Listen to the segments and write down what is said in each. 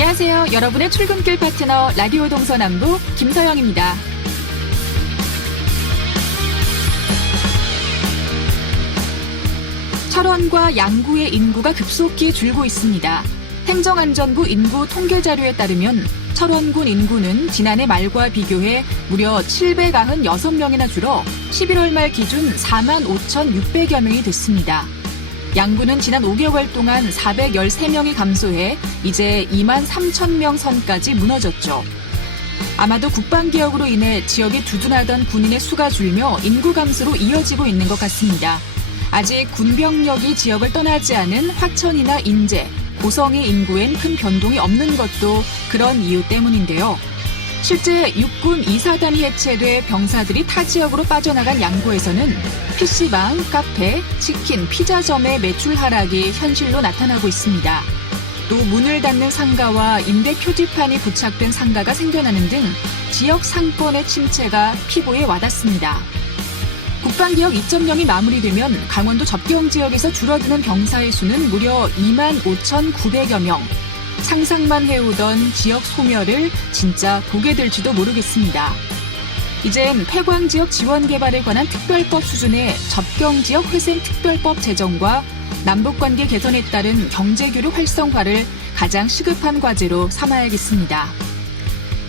안녕하세요. 여러분의 출근길 파트너 라디오 동서남북 김서영입니다. 철원과 양구의 인구가 급속히 줄고 있습니다. 행정안전부 인구 통계 자료에 따르면 철원군 인구는 지난해 말과 비교해 무려 796명이나 줄어 11월 말 기준 45,600여 명이 됐습니다. 양구는 지난 5개월 동안 413명이 감소해 이제 23,000명 선까지 무너졌죠. 아마도 국방개혁으로 인해 지역이 두둔하던 군인의 수가 줄며 인구 감소로 이어지고 있는 것 같습니다. 아직 군병력이 지역을 떠나지 않은 화천이나 인제, 고성의 인구엔 큰 변동이 없는 것도 그런 이유 때문인데요. 실제 육군 2사단이 해체돼 병사들이 타 지역으로 빠져나간 양구에서는 PC방, 카페, 치킨, 피자점의 매출 하락이 현실로 나타나고 있습니다. 또 문을 닫는 상가와 임대 표지판이 부착된 상가가 생겨나는 등 지역 상권의 침체가 피부에 와닿습니다. 국방개혁 2.0이 마무리되면 강원도 접경 지역에서 줄어드는 병사의 수는 무려 25,900여 명. 상상만 해오던 지역 소멸을 진짜 보게 될지도 모르겠습니다. 이젠 폐광지역 지원개발에 관한 특별법 수준의 접경지역 회생특별법 제정과 남북관계 개선에 따른 경제교류 활성화를 가장 시급한 과제로 삼아야겠습니다.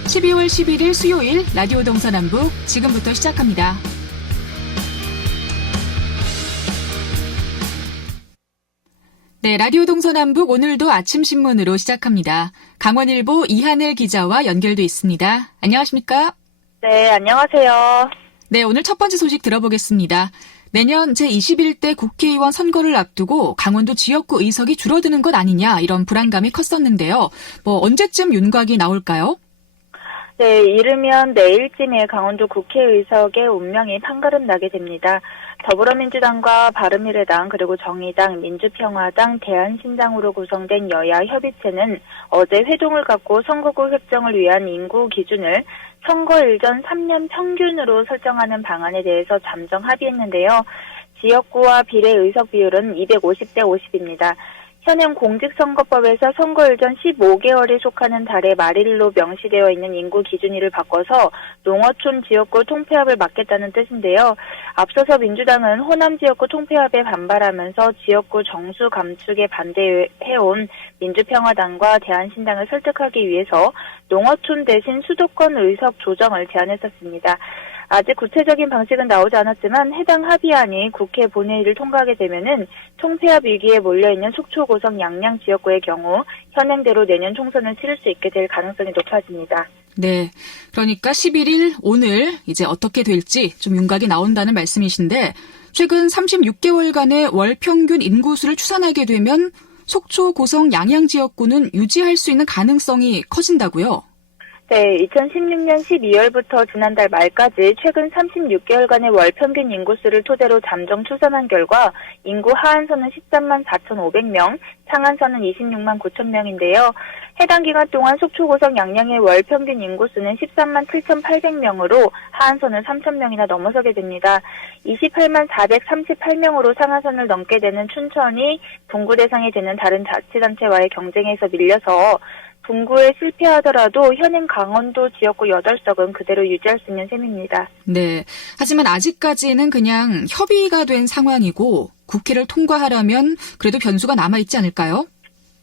12월 11일 수요일 라디오 동서남북 지금부터 시작합니다. 네, 라디오 동서남북 오늘도 아침 신문으로 시작합니다. 강원일보 이하늘 기자와 연결돼 있습니다. 안녕하십니까? 네, 안녕하세요. 네, 오늘 첫 번째 소식 들어보겠습니다. 내년 제21대 국회의원 선거를 앞두고 강원도 지역구 의석이 줄어드는 것 아니냐 이런 불안감이 컸었는데요. 언제쯤 윤곽이 나올까요? 네, 이르면 내일쯤에 강원도 국회의석의 운명이 판가름 나게 됩니다. 더불어민주당과 바른미래당 그리고 정의당, 민주평화당, 대한신당으로 구성된 여야 협의체는 어제 회동을 갖고 선거구 획정을 위한 인구 기준을 선거일 전 3년 평균으로 설정하는 방안에 대해서 잠정 합의했는데요. 지역구와 비례 의석 비율은 250대 50입니다. 현행 공직선거법에서 선거일 전 15개월이 속하는 달의 말일로 명시되어 있는 인구 기준일을 바꿔서 농어촌 지역구 통폐합을 막겠다는 뜻인데요. 앞서서 민주당은 호남 지역구 통폐합에 반발하면서 지역구 정수 감축에 반대해온 민주평화당과 대한신당을 설득하기 위해서 농어촌 대신 수도권 의석 조정을 제안했었습니다. 아직 구체적인 방식은 나오지 않았지만 해당 합의안이 국회 본회의를 통과하게 되면은 통폐합 위기에 몰려있는 속초, 고성, 양양 지역구의 경우 현행대로 내년 총선을 치를 수 있게 될 가능성이 높아집니다. 네, 그러니까 11일 오늘 이제 어떻게 될지 좀 윤곽이 나온다는 말씀이신데 최근 36개월간의 월 평균 인구수를 추산하게 되면 속초, 고성, 양양 지역구는 유지할 수 있는 가능성이 커진다고요? 네, 2016년 12월부터 지난달 말까지 최근 36개월간의 월 평균 인구수를 토대로 잠정 추산한 결과 인구 하한선은 13만 4,500명, 상한선은 26만 9천 명인데요. 해당 기간 동안 속초, 고성, 양양의 월 평균 인구수는 13만 7,800명으로 하한선을 3,000명이나 넘어서게 됩니다. 28만 438명으로 상한선을 넘게 되는 춘천이 분구 대상이 되는 다른 자치단체와의 경쟁에서 밀려서 분구에 실패하더라도 현행 강원도 지역구 8석은 그대로 유지할 수 있는 셈입니다. 네. 하지만 아직까지는 그냥 협의가 된 상황이고 국회를 통과하려면 그래도 변수가 남아있지 않을까요?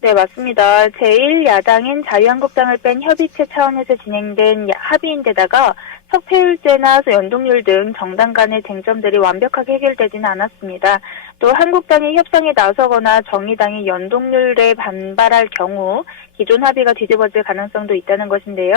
네, 맞습니다. 제1야당인 자유한국당을 뺀 협의체 차원에서 진행된 합의인데다가 석패율제나 연동률 등 정당 간의 쟁점들이 완벽하게 해결되지는 않았습니다. 또 한국당이 협상에 나서거나 정의당이 연동률에 반발할 경우 기존 합의가 뒤집어질 가능성도 있다는 것인데요.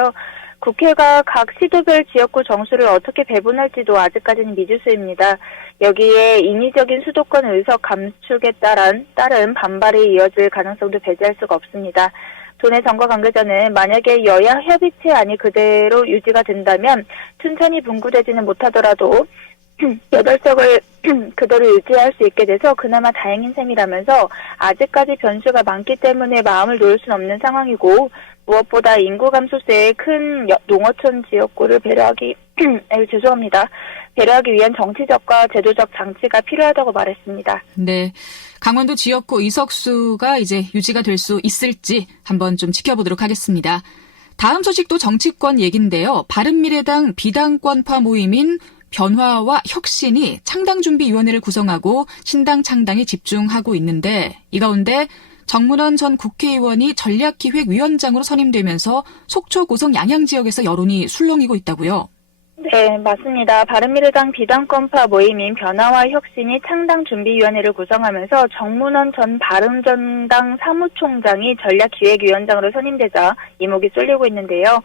국회가 각 시도별 지역구 정수를 어떻게 배분할지도 아직까지는 미지수입니다. 여기에 인위적인 수도권 의석 감축에 따른 반발이 이어질 가능성도 배제할 수가 없습니다. 도내 정과 관계자는 만약에 여야 협의체안이 그대로 유지가 된다면 춘천이 분구되지는 못하더라도 8석을 그대로 유지할 수 있게 돼서 그나마 다행인 셈이라면서 아직까지 변수가 많기 때문에 마음을 놓을 수는 없는 상황이고 무엇보다 인구 감소세에 큰 농어촌 지역구를 배려하기 위한 정치적과 제도적 장치가 필요하다고 말했습니다. 네. 강원도 지역구 의석수가 이제 유지가 될 수 있을지 한번 좀 지켜보도록 하겠습니다. 다음 소식도 정치권 얘긴데요. 바른미래당 비당권파 모임인 변화와 혁신이 창당준비위원회를 구성하고 신당 창당에 집중하고 있는데 이 가운데 정문원 전 국회의원이 전략기획위원장으로 선임되면서 속초 고성 양양 지역에서 여론이 술렁이고 있다고요. 네, 맞습니다. 바른미래당 비당권파 모임인 변화와 혁신이 창당준비위원회를 구성하면서 정문원 전 바른정당 사무총장이 전략기획위원장으로 선임되자 이목이 쏠리고 있는데요.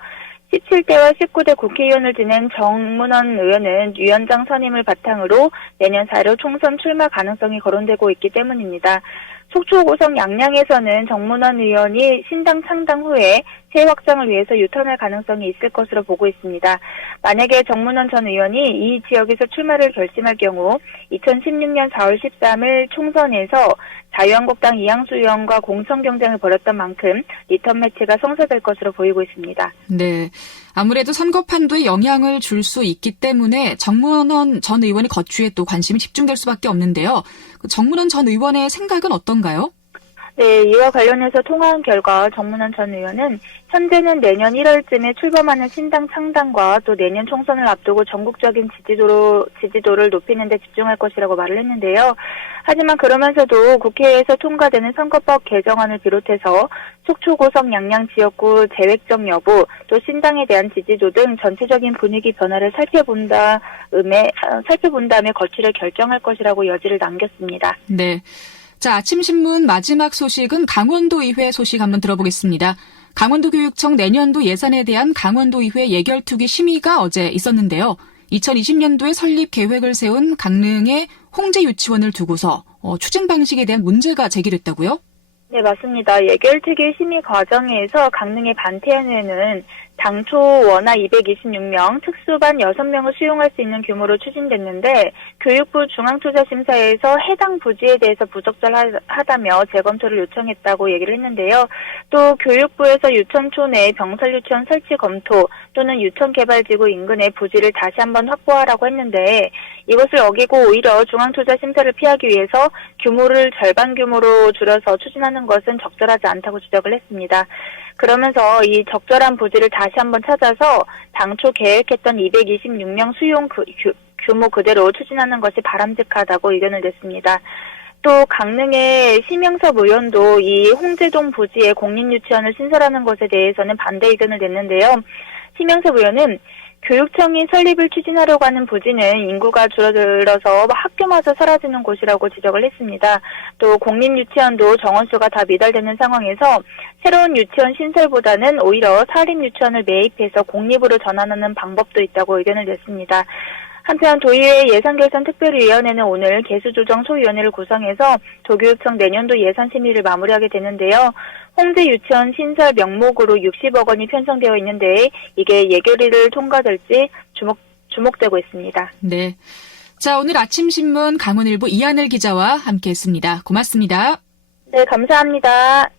17대와 19대 국회의원을 지낸 정문원 의원은 위원장 선임을 바탕으로 내년 4.15 총선 출마 가능성이 거론되고 있기 때문입니다. 속초 고성 양양에서는 정문원 의원이 신당 창당 후에 새 확장을 위해서 유턴할 가능성이 있을 것으로 보고 있습니다. 만약에 정문원 전 의원이 이 지역에서 출마를 결심할 경우 2016년 4월 13일 총선에서 자유한국당 이양수 의원과 공천 경쟁을 벌였던 만큼 리턴 매치가 성사될 것으로 보이고 있습니다. 네, 아무래도 선거 판도에 영향을 줄 수 있기 때문에 정문원 전 의원의 거취에 또 관심이 집중될 수밖에 없는데요. 정문원 전 의원의 생각은 어떤가요? 네, 이와 관련해서 통화한 결과 정문원 전 의원은 현재는 내년 1월쯤에 출범하는 신당 창당과 또 내년 총선을 앞두고 전국적인 지지도를 높이는 데 집중할 것이라고 말을 했는데요. 하지만 그러면서도 국회에서 통과되는 선거법 개정안을 비롯해서 속초 고성 양양 지역구 재획정 여부, 또 신당에 대한 지지도 등 전체적인 분위기 변화를 살펴본 다음에 거취를 결정할 것이라고 여지를 남겼습니다. 네. 자, 아침신문 마지막 소식은 강원도의회 소식 한번 들어보겠습니다. 강원도교육청 내년도 예산에 대한 강원도의회 예결특위 심의가 어제 있었는데요. 2020년도에 설립 계획을 세운 강릉의 홍제 유치원을 두고서 추진 방식에 대한 문제가 제기됐다고요? 네, 맞습니다. 예결특위 심의 과정에서 강릉의 반태안에는 당초 원화 226명, 특수반 6명을 수용할 수 있는 규모로 추진됐는데 교육부 중앙투자심사에서 해당 부지에 대해서 부적절하다며 재검토를 요청했다고 얘기를 했는데요. 또 교육부에서 유천초 내 병설유치원 설치 검토 또는 유천개발지구 인근의 부지를 다시 한번 확보하라고 했는데 이것을 어기고 오히려 중앙투자심사를 피하기 위해서 규모를 절반 규모로 줄여서 추진하는 것은 적절하지 않다고 지적을 했습니다. 그러면서 이 적절한 부지를 다시 한번 찾아서 당초 계획했던 226명 수용 규모 그대로 추진하는 것이 바람직하다고 의견을 냈습니다. 또 강릉의 심영섭 의원도 이 홍제동 부지에 공립유치원을 신설하는 것에 대해서는 반대 의견을 냈는데요. 심영섭 의원은 교육청이 설립을 추진하려고 하는 부지는 인구가 줄어들어서 학교마저 사라지는 곳이라고 지적을 했습니다. 또 공립유치원도 정원수가 다 미달되는 상황에서 새로운 유치원 신설보다는 오히려 사립유치원을 매입해서 공립으로 전환하는 방법도 있다고 의견을 냈습니다. 한편 도의회 예산결산특별위원회는 오늘 개수조정 소위원회를 구성해서 도교육청 내년도 예산 심의를 마무리하게 되는데요. 홍제 유치원 신설 명목으로 60억 원이 편성되어 있는데 이게 예결위를 통과될지 주목되고 있습니다. 네. 자, 오늘 아침신문 강원일보 이하늘 기자와 함께했습니다. 고맙습니다. 네, 감사합니다.